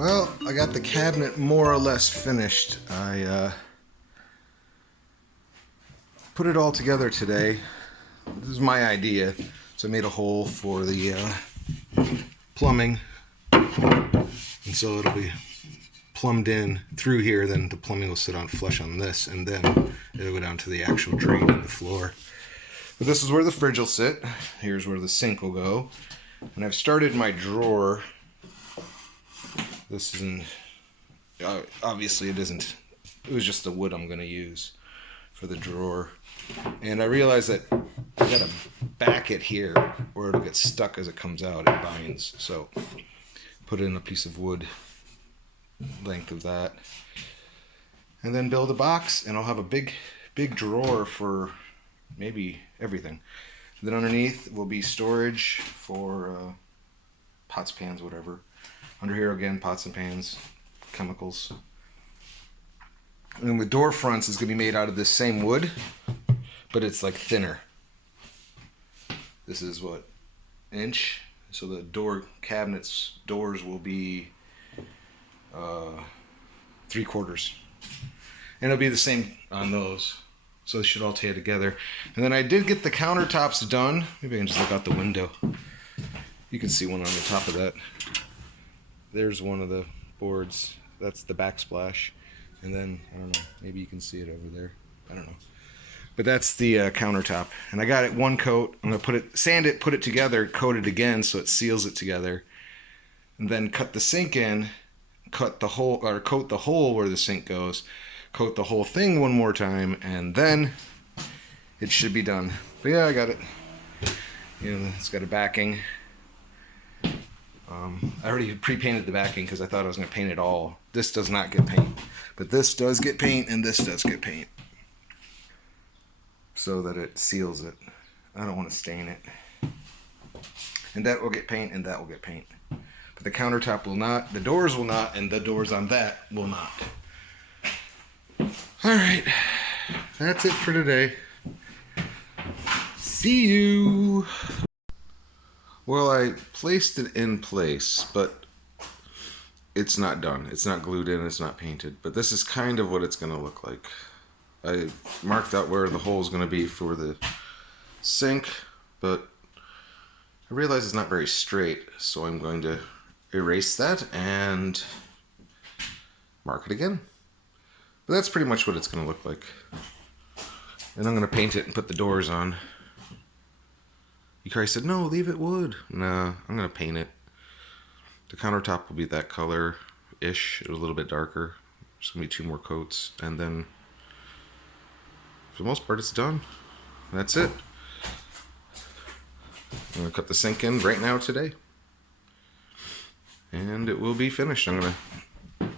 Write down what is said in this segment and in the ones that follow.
Well, I got the cabinet more or less finished. I put it all together today. This is my idea. So I made a hole for the plumbing. And so it'll be plumbed in through here. Then the plumbing will sit on flush on this. And then it'll go down to the actual drain in the floor. But this is where the fridge will sit. Here's where the sink will go. And I've started my drawer. This isn't... obviously it isn't. It was just the wood I'm going to use for the drawer. And I realized that I got to back it here or it'll get stuck as it comes out. It binds. So put in a piece of wood, length of that. And then build a box, and I'll have a big drawer for maybe everything. And then underneath will be storage for pots, pans, whatever. Under here again, pots and pans, chemicals. And then the door fronts is going to be made out of this same wood, but it's like thinner. This is what, inch? So the door cabinets, doors will be 3/4. And it'll be the same on those. So they should all tie together. And then I did get the countertops done. Maybe I can just look out the window. You can see one on the top of that. There's one of the boards. That's the backsplash. And then, I don't know, maybe you can see it over there. I don't know. But that's the countertop. And I got it one coat. I'm going to sand it, put it together, coat it again so it seals it together. And then cut the sink in, coat the hole where the sink goes, coat the whole thing one more time, and then it should be done. But yeah, I got it. You know, it's got a backing. I already pre-painted the backing because I thought I was going to paint it all. This does not get paint. But this does get paint, and this does get paint. So that it seals it. I don't want to stain it. And that will get paint, and that will get paint. But the countertop will not, the doors will not, and the doors on that will not. Alright. That's it for today. See you! Well, I placed it in place, but it's not done. It's not glued in, it's not painted. But this is kind of what it's going to look like. I marked out where the hole is going to be for the sink, but I realize it's not very straight, so I'm going to erase that and mark it again. But that's pretty much what it's going to look like. And I'm going to paint it and put the doors on. You guys said, no, leave it wood. Nah, I'm going to paint it. The countertop will be that color-ish, a little bit darker. There's going to be 2 more coats, and then for the most part, it's done. That's it. I'm going to cut the sink in right now today. And it will be finished. I'm going to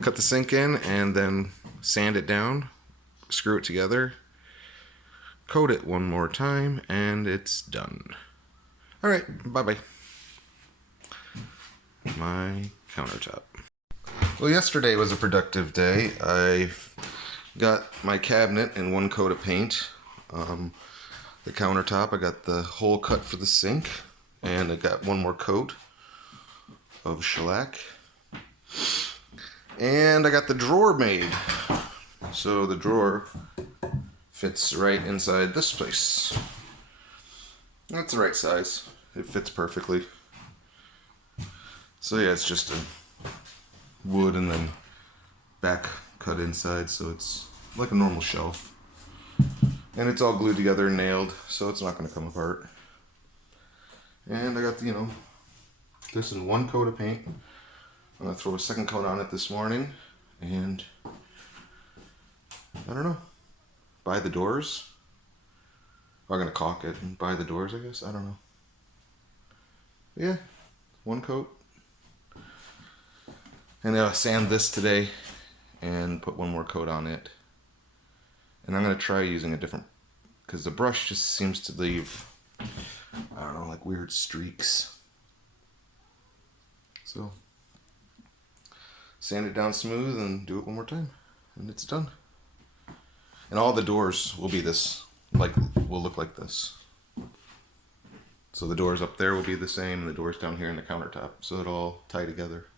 cut the sink in and then sand it down, screw it together, coat it one more time, and it's done. All right, bye-bye. My countertop. Well, yesterday was a productive day. I got my cabinet in 1 coat of paint. The countertop, I got the hole cut for the sink, and I got 1 more coat of shellac. And I got the drawer made. So the drawer fits right inside this place. That's the right size. It fits perfectly. So yeah, it's just a wood and then back cut inside, so it's like a normal shelf. And it's all glued together and nailed, so it's not going to come apart. And I got, this in 1 coat of paint. I'm going to throw a 2nd coat on it this morning, and I don't know, buy the doors. I'm going to caulk it and buy the doors, I guess. I don't know. Yeah, 1 coat. And I'll sand this today and put 1 more coat on it. And I'm going to try using a different, because the brush just seems to leave, I don't know, like weird streaks. So, sand it down smooth and do it 1 more time. And it's done. And all the doors will be this, will look like this. So the doors up there will be the same, and the doors down here in the countertop. So it'll all tie together.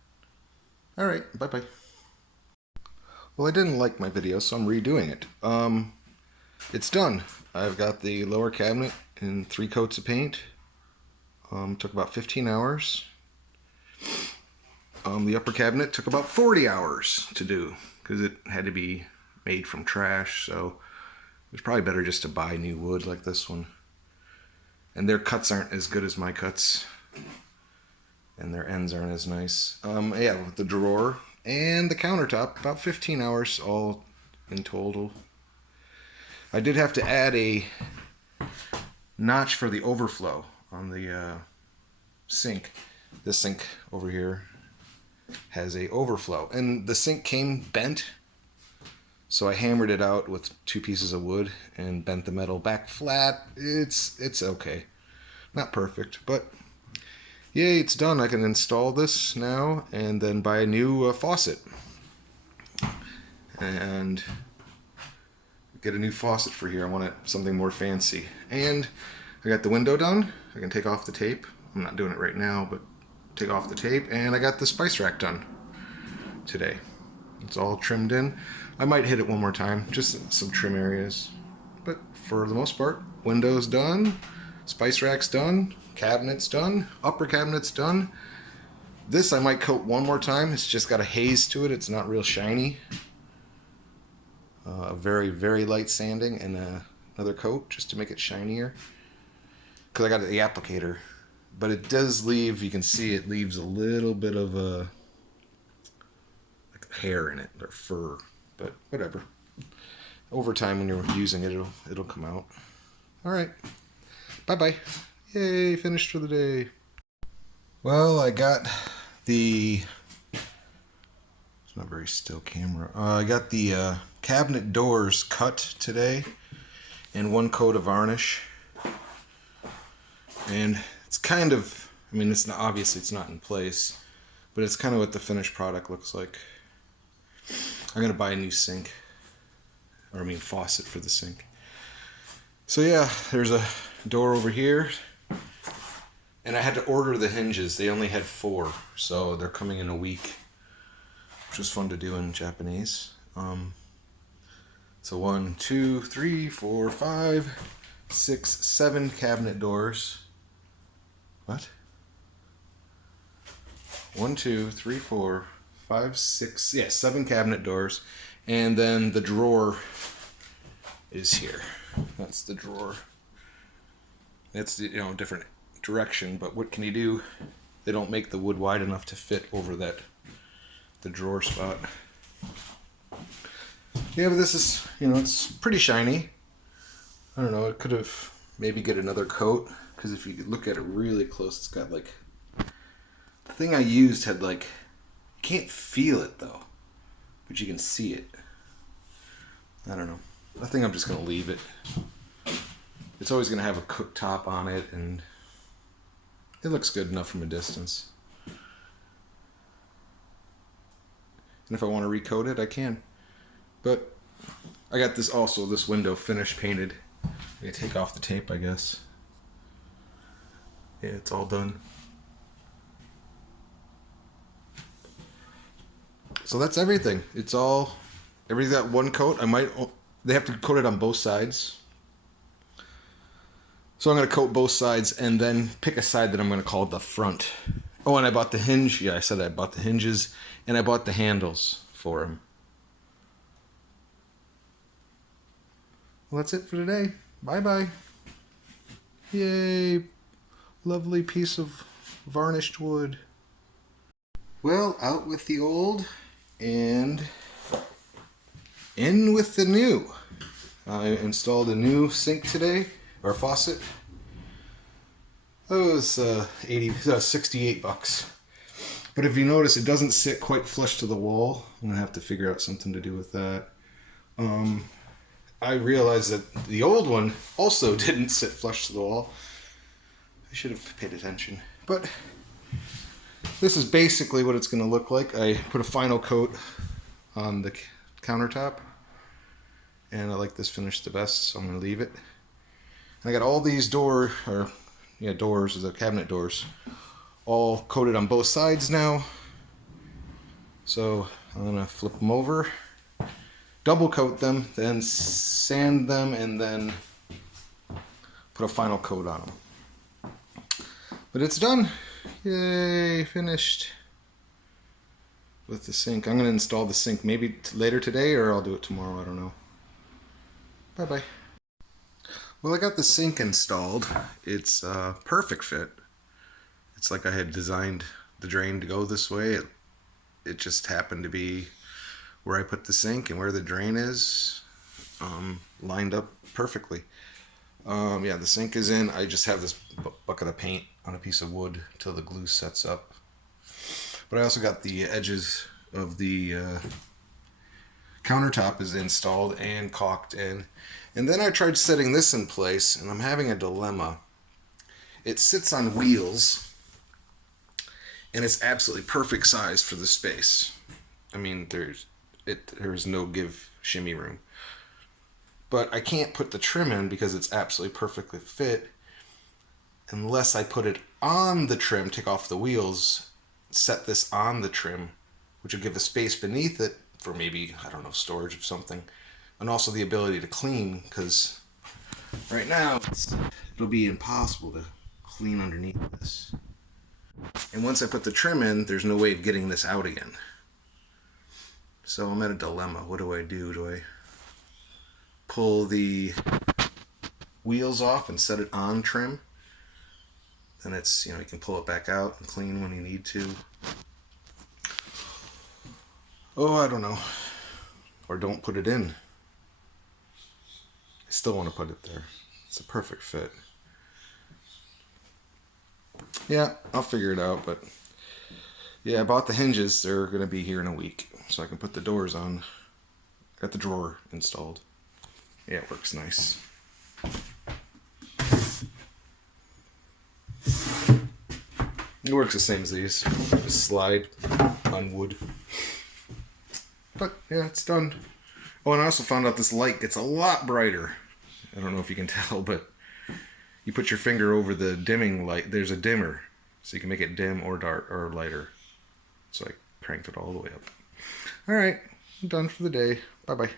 Alright, bye-bye. Well, I didn't like my video, so I'm redoing it. It's done. I've got the lower cabinet in 3 coats of paint. Took about 15 hours. The upper cabinet took about 40 hours to do because it had to be made from trash, so it was probably better just to buy new wood like this one. And their cuts aren't as good as my cuts, and their ends aren't as nice. Yeah, with the drawer and the countertop, about 15 hours all in total. I did have to add a notch for the overflow on the sink. This sink over here has a overflow, and the sink came bent, so I hammered it out with 2 pieces of wood and bent the metal back flat. It's okay, not perfect, but yay, it's done. I can install this now and then buy a new faucet and get a new faucet for here. I want something more fancy. And I got the window done. I can take off the tape. I'm not doing it right now, but take off the tape. And I got the spice rack done today. It's all trimmed in. I might hit it one more time, just some trim areas. But for the most part, windows done, spice rack's done, cabinet's done, upper cabinet's done. This I might coat one more time. It's just got a haze to it. It's not real shiny. Very, very light sanding and another coat just to make it shinier. Because I got the applicator. But it does leave, you can see it leaves a little bit of like hair in it, or fur. But whatever. Over time when you're using it, it'll come out. Alright. Bye-bye. Yay, finished for the day. Well, I got the... It's not very still camera. I got the cabinet doors cut today in 1 coat of varnish. And it's kind of, I mean, it's not, obviously it's not in place, but it's kind of what the finished product looks like. I'm going to buy a new sink. Or I mean faucet for the sink. So yeah, there's a door over here. And I had to order the hinges. They only had 4, so they're coming in a week, which was fun to do in Japanese. So 1, 2, 3, 4, 5, 6, 7 cabinet doors. What? 1, 2, 3, 4, 5, 6, yeah, 7 cabinet doors. And then the drawer is here. That's the drawer. That's the, different direction, but what can you do? They don't make the wood wide enough to fit over the drawer spot. Yeah, but this is, it's pretty shiny. I don't know, it could have maybe get another coat, because if you look at it really close, it's got like, the thing I used had like, you can't feel it though, but you can see it. I don't know. I think I'm just going to leave it. It's always going to have a cooktop on it, and it looks good enough from a distance. And if I want to recoat it, I can. But I got this window finished painted. I'm going to take off the tape, I guess. Yeah, it's all done. So that's everything. Everything got 1 coat. They have to coat it on both sides. So I'm going to coat both sides and then pick a side that I'm going to call the front. Oh, and I bought the hinge. Yeah, I said I bought the hinges. And I bought the handles for them. Well, that's it for today. Bye-bye. Yay. Lovely piece of varnished wood. Well, out with the old and in with the new. I installed a new sink today, or faucet. That was $68. But if you notice, it doesn't sit quite flush to the wall. I'm gonna have to figure out something to do with that. I realized that the old one also didn't sit flush to the wall. I should have paid attention. But this is basically what it's gonna look like. I put a final coat on the countertop, and I like this finish the best, so I'm gonna leave it. And I got all these doors, the cabinet doors, all coated on both sides now. So I'm gonna flip them over, double coat them, then sand them, and then put a final coat on them. But it's done. Yay, finished with the sink. I'm gonna install the sink maybe later today, or I'll do it tomorrow, I don't know. Bye bye. Well, I got the sink installed. It's a perfect fit. It's like I had designed the drain to go this way. It just happened to be where I put the sink and where the drain is lined up perfectly. Yeah, the sink is in. I just have this bucket of paint on a piece of wood till the glue sets up. But I also got the edges of the countertop is installed and caulked in. And then I tried setting this in place, and I'm having a dilemma. It sits on wheels, and it's absolutely perfect size for the space. I mean, there's no give shimmy room. But I can't put the trim in because it's absolutely perfectly fit unless I put it on the trim, take off the wheels, set this on the trim, which will give a space beneath it for maybe, I don't know, storage of something. And also the ability to clean, because right now it'll be impossible to clean underneath this. And once I put the trim in, there's no way of getting this out again. So I'm at a dilemma. What do? Do I pull the wheels off and set it on trim? Then it's, you can pull it back out and clean when you need to. Oh, I don't know. Or don't put it in. I still want to put it there. It's a perfect fit. Yeah, I'll figure it out, but yeah, I bought the hinges. They're going to be here in a week, so I can put the doors on. Got the drawer installed. Yeah, it works nice. It works the same as these. Just slide on wood. But yeah, it's done. Oh, and I also found out this light gets a lot brighter. I don't know if you can tell, but you put your finger over the dimming light. There's a dimmer, so you can make it dim or dark or lighter. So I cranked it all the way up. All right, I'm done for the day. Bye bye.